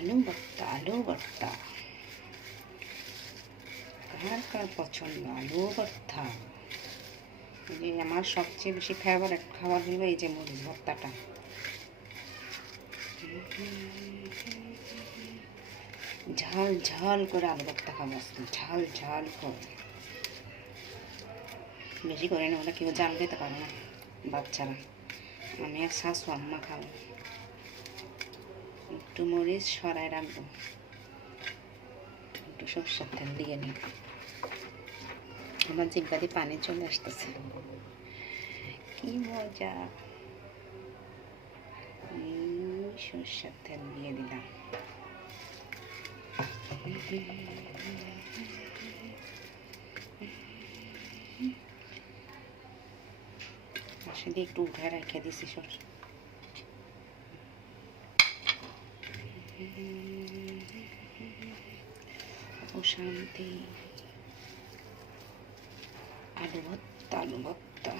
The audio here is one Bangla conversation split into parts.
আলু ভর্তা, আলু ভর্তা কার কার পছন্দ আলু ভর্তা। যে আমার সবচেয়ে বেশি ফেভারিট খাবার হলো এই যে মরিচ ভর্তাটা। ঝাল ঝাল করে আলু ভর্তা খাবো, ঝাল ঝাল করে, বেশি করে না, ওরা কেউ জাল খেতে পারে না বাচ্চারা। আমি আর শাশু আম্মা খাবো। একটু মরিচ সরাই রাখবো, একটু সরষের তেল দিয়ে নিই। আমার জিহ্বা দিয়ে পানি চলে আসতেছে, কি মজা। সরষের তেল দিয়ে দিলাম। পাশে দিয়ে একটু উঠায় রেখে দিছি সরষে। ও শান্তি। আলু ভর্তা, আলু ভর্তা,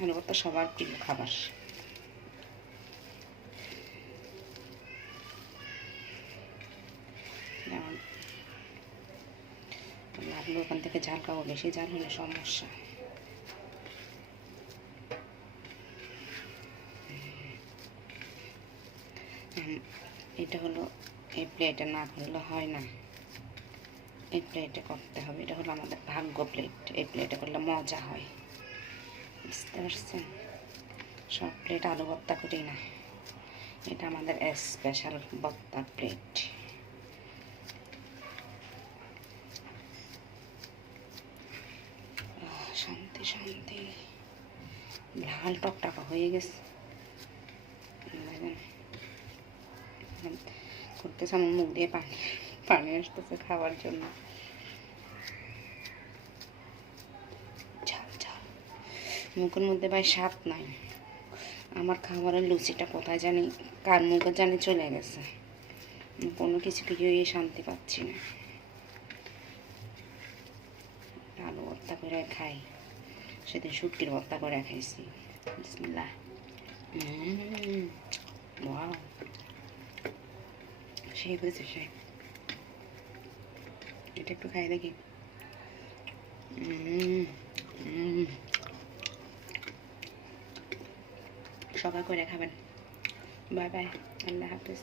আলু ভর্তা সবার প্রিয় খাবার। যেমন লাগলো ওখান থেকে ঝাল খাবো, বেশি ঝাল হলে সমস্যা। এটা হলো এই প্লেটে না করলে হয় না, এই প্লেটে করতে হবে। এটা হলো আমাদের ভাগ্য প্লেট, এই প্লেটে করলে মজা হয়, বুঝতে পারছেন? সব প্লেট আলু ভর্তা করি না, এটা আমাদের স্পেশাল ভর্তা প্লেট। শান্তি শান্তি। লাল টকটাকা হয়ে গেছে, করতেছে আমার মুখ দিয়ে পানি পানি আসতেছে খাওয়ার জন্য। ঝাল ঝাল, মুখের মধ্যে ভাই স্বাদ নাই। আমার খাবারের লুচিটা কোথায় জানি কার মুখে জানি চলে গেছে, কোনো কিছু কিছুই শান্তি পাচ্ছি না। আলু ভর্তা করে খাই, সেদিন শুটকির ভর্তা করে খাইছি। বিসমিল্লাহ। ওয়াও, সেই হয়েছে সে। এটা একটু খাই দেখি। সবাই করে খাবেন। বাই বাই, আল্লাহ হাফিজ।